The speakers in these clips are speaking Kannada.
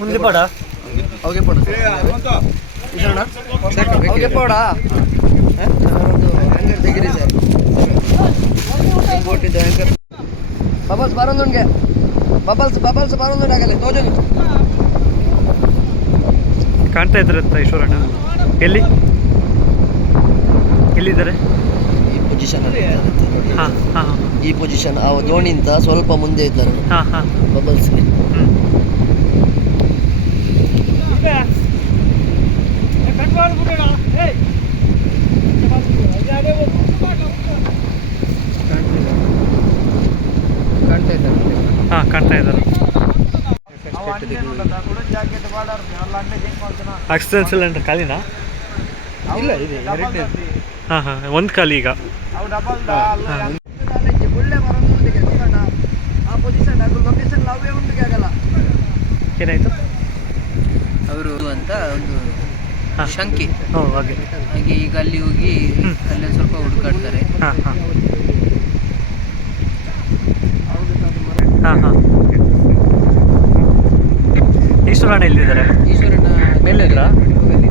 ಮುಂದೆ ಪಾಡ. ಅವಾಗೆ ಪಡ. ಅವಾಗೆ ಪಡ. ಒಂದು ಹ್ಯಾಂಗರ್ ತೆಗಿರಿ ಸರ್. ಬೋಟ್ ಇದೆ ಹ್ಯಾಂಗರ್ ಬಬಲ್ಸ್ ಬರೋದುಂಗೆ ಬಬಲ್ಸ್ ಬಬಲ್ಸ್ ಬರೋದು ಆಗಲ್ಲ ತೋಜು ಕಾಣ್ತಾ ಇದ್ರಂತ ಈಶ್ವರಣ್ಣ. ಎಲ್ಲಿ? ಎಲ್ಲಿದ್ದಾರೆ? ಈ ಪೊಸಿಷನ್ ಹಾಂ ಹಾಂ ಈ ಪೊಸಿಷನ್ ಆ ದೋಣಿಂದ ಸ್ವಲ್ಪ ಮುಂದೆ ಇದ್ದಾರೆ. ಹಾಂ ಹಾಂ. ಬಬಲ್ಸ್ಗೆ ಹ್ಞೂ ಕಾಣ್ತಾ ಇದ್ದಾರೆ ಹಾಂ ಕಾಣ್ತಾ ಇದ್ದಾರೆ. ಆಕ್ಸಿಜನ್ ಸಿಲಿಂಡರ್ ಖಾಲಿನಾ? ಇಲ್ಲ ಇದೆ ಹಾಂ ಹಾಂ ಒಂದು ಖಾಲಿ ಈಗ. ಏನಾಯಿತು? ಅವರು ಅಂತ ಒಂದು ಶಂಕೆ. ಓ ಹಾಗೆ. ಹಾಗೆ ಈಗ ಅಲ್ಲಿ ಹೋಗಿ ಅಲ್ಲಿ ಸ್ವಲ್ಪ ಹುಡುಕಾಡ್ತಾರೆ. ಹಾಂ ಹಾಂ. ಹಾಂ ಹಾಂ. ಈಶ್ವರಣ್ಣ ಎಲ್ಲಿದ್ದಾರೆ? ಈಶ್ವರಣ್ಣ ಮೇಲೆ ಇದ್ರಾ? ಅಲ್ಲಿ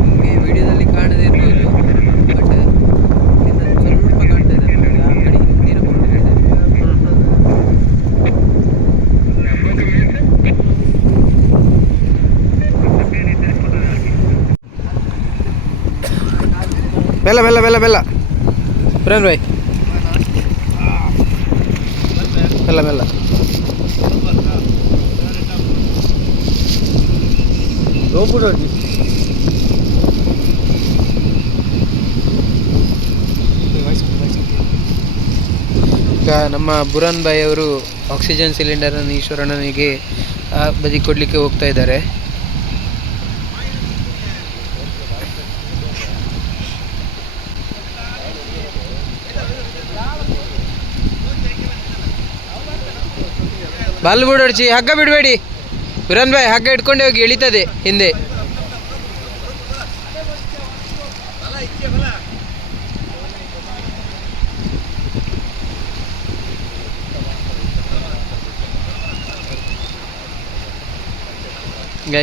ನಿಮಗೆ ವಿಡಿಯೋದಲ್ಲಿ ಕಾಣದೇ ಇರ್ಬೋದು ಬಟ್ ಸ್ವಲ್ಪ ಕಾಣ್ತಾ ಇದೆ ನೋಡಿ, ಆ ಕಡೆ ನೀರು ಕೊಂಡಿದ್ದಾರೆ ಬೆಲ್ಲ ಬೆಲ್ಲ ಬೆಲ್ಲ ಬೆಲ್ಲ. ಪ್ರೇಮ್ ಭಾಯ್ ಬೆಲ್ಲ ಬೆಲ್ಲ. ಈಗ ನಮ್ಮ ಬುರನ್ ಬಾಯ್ ಅವರು ಆಕ್ಸಿಜನ್ ಸಿಲಿಂಡರನ್ನು ಈಶ್ವರಣ್ಣನಿಗೆ ಬದಿ ಕೊಡಲಿಕ್ಕೆ ಹೋಗ್ತಾ ಇದ್ದಾರೆ. ಬಾಲ್ ಬಿಡೋಡ್ಚಿ ಹಗ್ಗ ಬಿಡಬೇಡಿ. ವಿರನ್ ಬಾಯ್ ಹಗ್ಗ ಇಟ್ಕೊಂಡೆ ಹೋಗಿ ಎಳಿತದೆ ಹಿಂದೆ.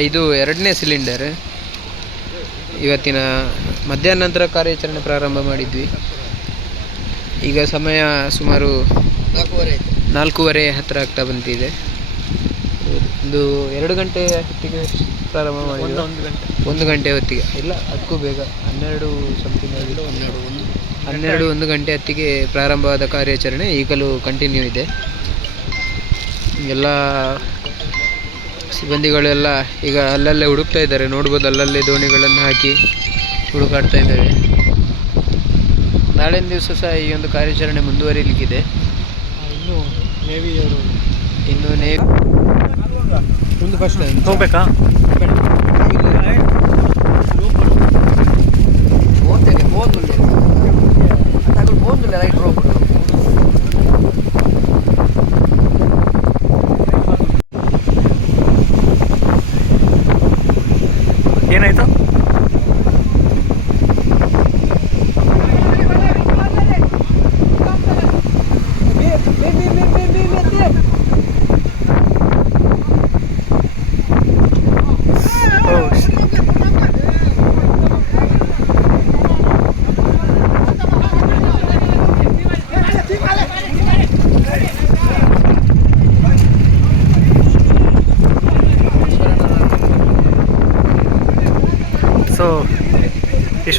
ಇದು ಎರಡನೇ ಸಿಲಿಂಡರ್ ಇವತ್ತಿನ ಮಧ್ಯಾಹ್ನ ನಂತರ ಕಾರ್ಯಾಚರಣೆ ಪ್ರಾರಂಭ ಮಾಡಿದ್ವಿ. ಈಗ ಸಮಯ ಸುಮಾರು ನಾಲ್ಕೂವರೆ ಹತ್ತಿರ ಆಗ್ತಾ ಬಂತಿದೆ ಒಂದು ಎರಡು ಗಂಟೆ ಹೊತ್ತಿಗೆ ಪ್ರಾರಂಭ ಮಾಡಿ ಒಂದು ಗಂಟೆ. ಒಂದು ಗಂಟೆ ಹೊತ್ತಿಗೆ. ಇಲ್ಲ ಅದಕ್ಕೂ ಬೇಗ ಹನ್ನೆರಡು ಸಮಥಿಂಗ್ ಆಗಿಲ್ಲ ಹನ್ನೆರಡು ಒಂದು ಹನ್ನೆರಡು ಒಂದು ಗಂಟೆ ಹೊತ್ತಿಗೆ ಪ್ರಾರಂಭವಾದ ಕಾರ್ಯಾಚರಣೆ ಈಗಲೂ ಕಂಟಿನ್ಯೂ ಇದೆ. ಎಲ್ಲ ಸಿಬ್ಬಂದಿಗಳೆಲ್ಲ ಈಗ ಅಲ್ಲಲ್ಲೇ ಹುಡುಕ್ತಾ ಇದ್ದಾರೆ. ನೋಡ್ಬೋದು ಅಲ್ಲಲ್ಲೇ ದೋಣಿಗಳನ್ನು ಹಾಕಿ ಹುಡುಕಾಡ್ತಾ ಇದ್ದಾರೆ. ನಾಳಿನ ದಿವಸ ಸಹ ಈ ಒಂದು ಕಾರ್ಯಾಚರಣೆ ಮುಂದುವರಿಲಿಕ್ಕಿದೆ. ನೇವಿಯವರು ಇನ್ನು ಮುಂದೆ ಫಸ್ಟ್ ಹೋಗ್ಬೇಕಾ?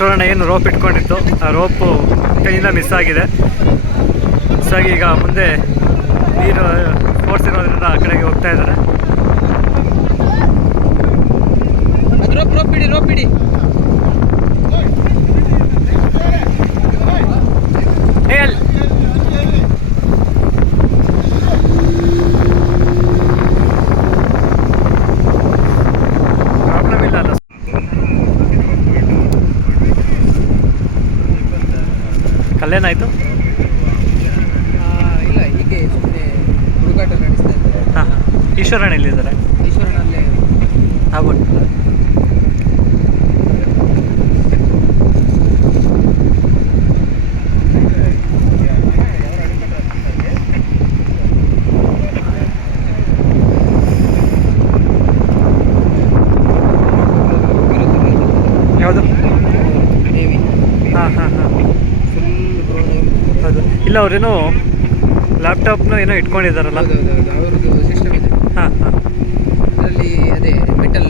ಈಶ್ವರಣ್ಣ ಏನು ರೋಪ್ ಇಟ್ಕೊಂಡಿತ್ತು. ಆ ರೋಪು ಕೈಯಿಂದ ಮಿಸ್ ಆಗಿದೆ. ಮಿಸ್ ಆಗಿ ಈಗ ಮುಂದೆ ನೀರು ಫೋರ್ಸ್ ಆ ಕಡೆಗೆ ಹೋಗ್ತಾ ಇದ್ದಾರೆ. ರೋಪ್ ರೋಪ್ ಬಿಡಿ ರೋಪ್ ಬಿಡಿ ಏ ಅಲ್ಲಿ ಪ್ರಾಬ್ಲಮ್ ಇಲ್ಲ ಅಲ್ಲ ಕಲ್ಲೇನಾಯಿತು ಇಲ್ಲ ಹೀಗೆ ಸುಮ್ಮನೆ ಹುಡುಗಾಟ ನಡೆಸ್ತಾ ಇದ್ದಾರೆ. ಹಾಂ ಹಾಂ. ಈಶ್ವರಣ್ಣ ಎಲ್ಲಿದ್ದಾರೆ? ಇಲ್ಲ ಅವ್ರೇನೋ ಲ್ಯಾಪ್ಟಾಪ್ನ ಏನೋ ಇಟ್ಕೊಂಡಿದ್ದಾರಲ್ಲ. ಸಿಸ್ಟಮ್ ಇದೆ. ಹಾಂ ಹಾಂ. ಅದರಲ್ಲಿ ಅದೇ ಮೆಟಲ್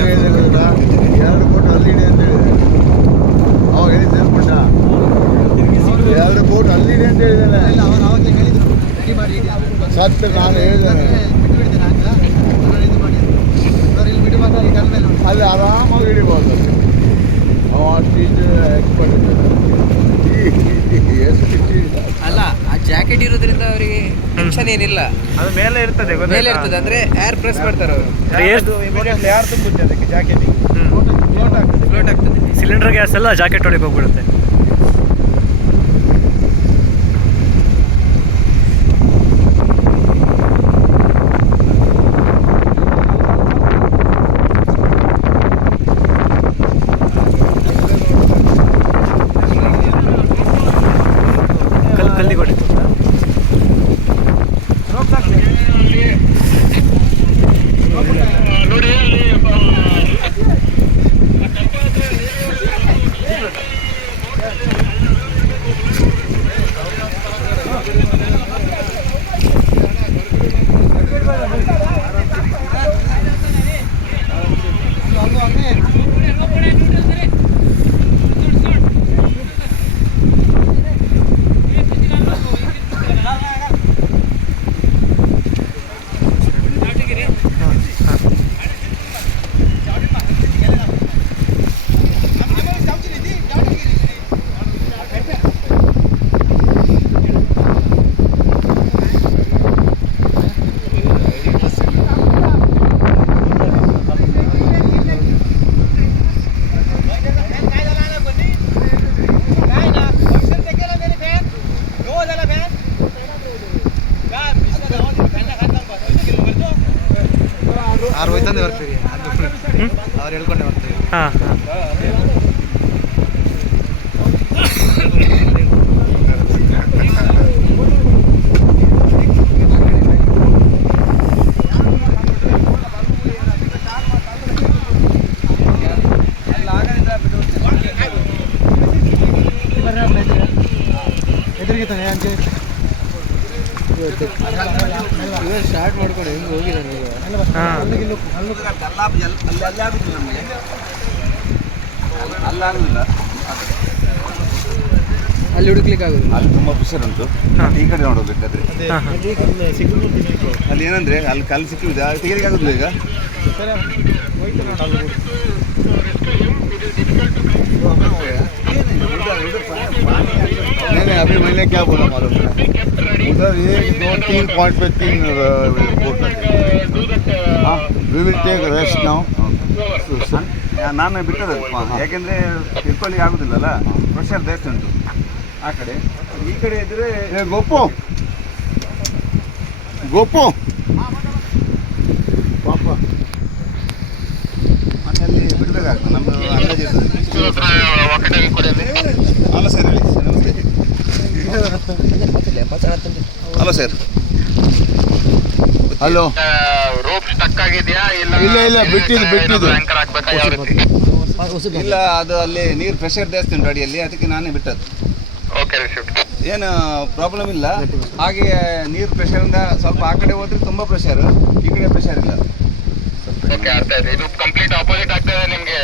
ಎರಡು ಕೋಟ್ ಅಲ್ಲಿಡೆ ಅಂತ ಹೇಳಿದೆ ಅವಾಗ ಹೇಳಿದ್ದೆ ಅನ್ಕೊಂಡ ಎರಡು ಕೋಟ್ ಅಲ್ಲಿಡೆ ಅಂತ ಹೇಳಿದ್ದೇನೆ ಸತ್ಯ ನಾನು ಹೇಳಿದ್ದೇನೆ ಅಲ್ಲಿ ಆರಾಮಾಗಿ ಹಿಡಿಬೋದು ಅವ ಅಷ್ಟು ಎಕ್ಸ್ಪರ್ಟ್ ಎಷ್ಟು ಅಲ್ಲ ಆ ಜಾಕೆಟ್ ಇರೋದ್ರಿಂದ ಅವರಿಗೆ ಟೆನ್ಷನ್ ಏನಿಲ್ಲ. ಅದು ಮೇಲೆ ಇರ್ತದೆ ಮೇಲೆ ಇರ್ತದೆ ಅಂದ್ರೆ ಏರ್ ಪ್ರೆಸ್ ಮಾಡ್ತಾರೆ ಅವರು. ಯಾರು ತುಂಬುತ್ತೆ ಅದಕ್ಕೆ ಜಾಕೆಟಿಗೆ? ಫ್ಲೋಟ್ ಆಗ್ತದೆ ಸಿಲಿಂಡರ್ ಗ್ಯಾಸ್ ಎಲ್ಲ ಜಾಕೆಟ್ ಒಳಗೆ ಹೋಗ್ಬಿಡುತ್ತೆ. ಅಲ್ಲಿ ಹುಡುಕ್ಲಿಕ್ಕೆ ಆಗುದಿಲ್ಲ ಅಲ್ಲಿ ತುಂಬ ಪ್ರೆಷರ್ ಉಂಟು ಹಾ. ಈ ಕಡೆ ನೋಡಬೇಕಾದ್ರೆ ಹಾಂ ಹಾಂ ಅಲ್ಲಿ ಏನಂದ್ರೆ ಅಲ್ಲಿ ಕಲ್ಲು ಸಿಕ್ಕಿದೆ ತೆಗಿಲಿಕ್ಕೆ ಆಗುದಿಲ್ಲ ಈಗ नहीं नहीं अभी मैंने क्या बोला मालूम है उधर एक दो तीन पॉइंट पे तीन बोट हाँ we will take rest now sir. ನಾನು ಬಿಟ್ಟದ ಯಾಕೆಂದರೆ ತಿಳ್ಕೊಳ್ಳಿಕ್ಕೆ ಆಗೋದಿಲ್ಲಲ್ಲ? ಪ್ರೆಷರ್ ಜಾಸ್ತಿ ಉಂಟು ಆ ಕಡೆ. ಈ ಕಡೆ ಇದ್ರೆ ಗೋಪು. ಗೋಪು. ಪಾಪ. ಮತ್ತೆ ಅಲ್ಲಿ ಬಿಡಬೇಕಾಗ್ತದೆ ನಮ್ಮದು ಅಂದಾಜು ಅಲ್ಲ ಸರ್ ಹೇಳಿ. ಸರ್ ನಮಸ್ತೆ. ಅಲ್ಲ ಸರ್. ಹಲೋ ರೋಪ್ ಸ್ಟಕ್ ಆಗಿದೆಯಾ? ಇಲ್ಲ ಇಲ್ಲ, ಇಲ್ಲ, ಬಿಟ್ಟಿದ್ದು, ಬಿಟ್ಟಿದ್ದು. ಆಂಕರ್ ಹಾಕ್ಬೇಕಾ ಯಾವ ರೀತಿ ಇಲ್ಲ ಅದು ಅಲ್ಲಿ ನೀರು ಪ್ರೆಷರ್ ಜಾಸ್ತಿ ಉಂಟು ಅಡಿಯಲ್ಲಿ ಅದಕ್ಕೆ ನಾನೇ ಬಿಟ್ಟದ್ದು. ಏನು ಪ್ರಾಬ್ಲಮ್ ಇಲ್ಲ. ಹಾಗೆ ನೀರು ಪ್ರೆಷರಿಂದ ಸ್ವಲ್ಪ ಆ ಕಡೆ ಹೋದ್ರೆ ತುಂಬಾ ಪ್ರೆಷರ್ ಈ ಕಡೆ ಪ್ರೆಷರ್ ಇಲ್ಲ. ಓಕೆ ಅರ್ಥ ಆಯ್ತು. ಇದು ಕಂಪ್ಲೀಟ್ ಆಪೋಸಿಟ್ ಆಗ್ತಾ ಇದೆ ನಿಮ್ಗೆ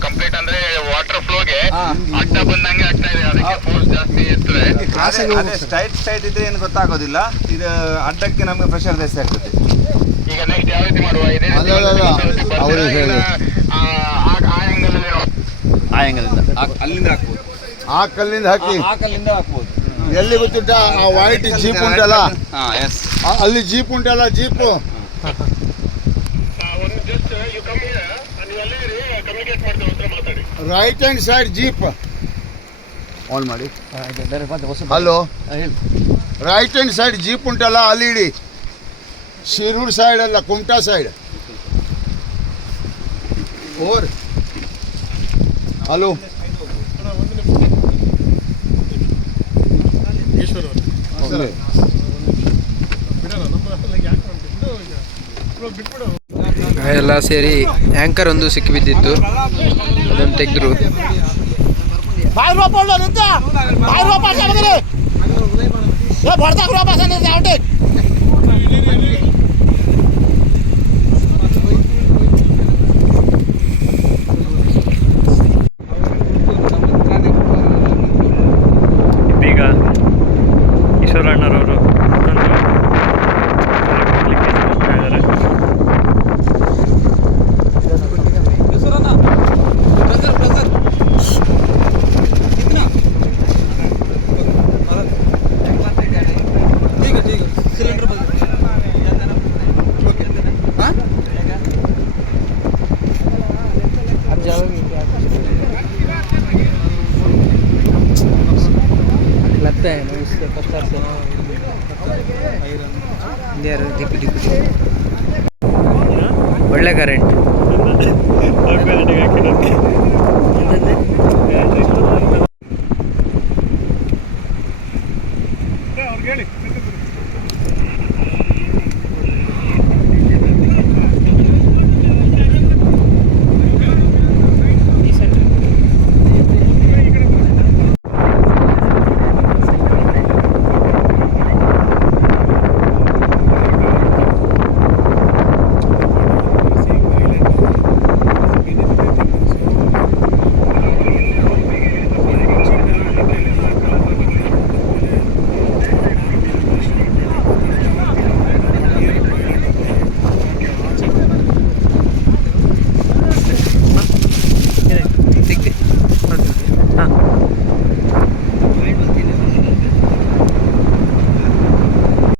ಕಂಪ್ಲೀಟ್ ಅಂದ್ರೆ ವಾಟರ್ ಫ್ಲೋಗೆ ಹಾ. ಅಡ್ಡ ಬಂದಂಗೆ ಆಗ್ತಾ ಇದೆ ಅದಕ್ಕೆ ಫೋರ್ಸ್ ಜಾಸ್ತಿ ಇರ್ತದೆ ಅದೇ- ಸ್ಟ್ರೈಟ್ ಸ್ಟ್ರೈಟ್ ಇದ್ರೆ ಏನು ಗೊತ್ತಾಗೋದಿಲ್ಲ. ಇದು ಅಡ್ಡಕ್ಕೆ ನಮಗೆ ಪ್ರೆಷರ್ ಜಾಸ್ತಿ ಆಗ್ತದೆ ಈಗ ನೆಕ್ಸ್ಟ್ ಯಾವ ರೀತಿ ಮಾಡುವ? ಇದೇ ರೀತಿ ಅಲ್ಲ, ಅಲ್ಲ, ಅಲ್ಲ. ಬರ್ತೀರಾ? ಅವ್ರು ಹೇಳಿ. ಆ, ಆ- ಆ angle ಅಲ್ಲಿ ಆ ಆ್ಯಂಗಲಿಂದ ಅಲ್ಲಿಂದ ಹಾಕ್ಬೋದು. ಆ ಕಲ್ಲಿಂದ ಹಾಕಿ. ಆ ಕಲ್ಲಿಂದ ಹಾಕ್ಬೋದು. ಎಲ್ಲಿ ಗೊತ್ತಿಟ್ಟ ಆ ವೈಟ್ ಜೀಪ್ ಉಂಟಲ್ಲ? ಹಾಂ ಎಸ್ ಆ- ಅಲ್ಲಿ ಜೀಪ್ ಉಂಟಲ್ಲ ಜೀಪು ಒಂದು ಜಸ್ಟ್ ಯು ಕಮ್ ನೀವು ಅಲ್ಲೇ ಇರಿ ಕಮ್ಯುನಿಕೇಟ್ ಮಾಡ್ತೀವಿ ಹತ್ರ ಮಾತಾಡಿ. Right hand side jeep on ಮಾಡಿ. Hello right hand side jeep ಉಂಟಲ್ಲ ಅಲ್ಲಿ ಇಡಿ. ಶಿರೂರ್ ಸೈಡ್ ಅಲ್ಲ ಕುಮಟಾ ಸೈಡ್ ಓರ್ ಹಲೋ ಎಲ್ಲ ಸೇರಿ ಆ್ಯಂಕರ್ ಒಂದು ಸಿಕ್ಕಿಬಿದ್ದಿತ್ತು. ಅದನ್ನು ತೆಗೆದ್ರು. ಬಾಯಿ ರೂಪಾಯಿ ಒಳ್ಳೆ ಬಾಯಿ ರೂಪಾಯಿ ಏ ಬಡ್ತಾಕ ರೂಪಾಯಿ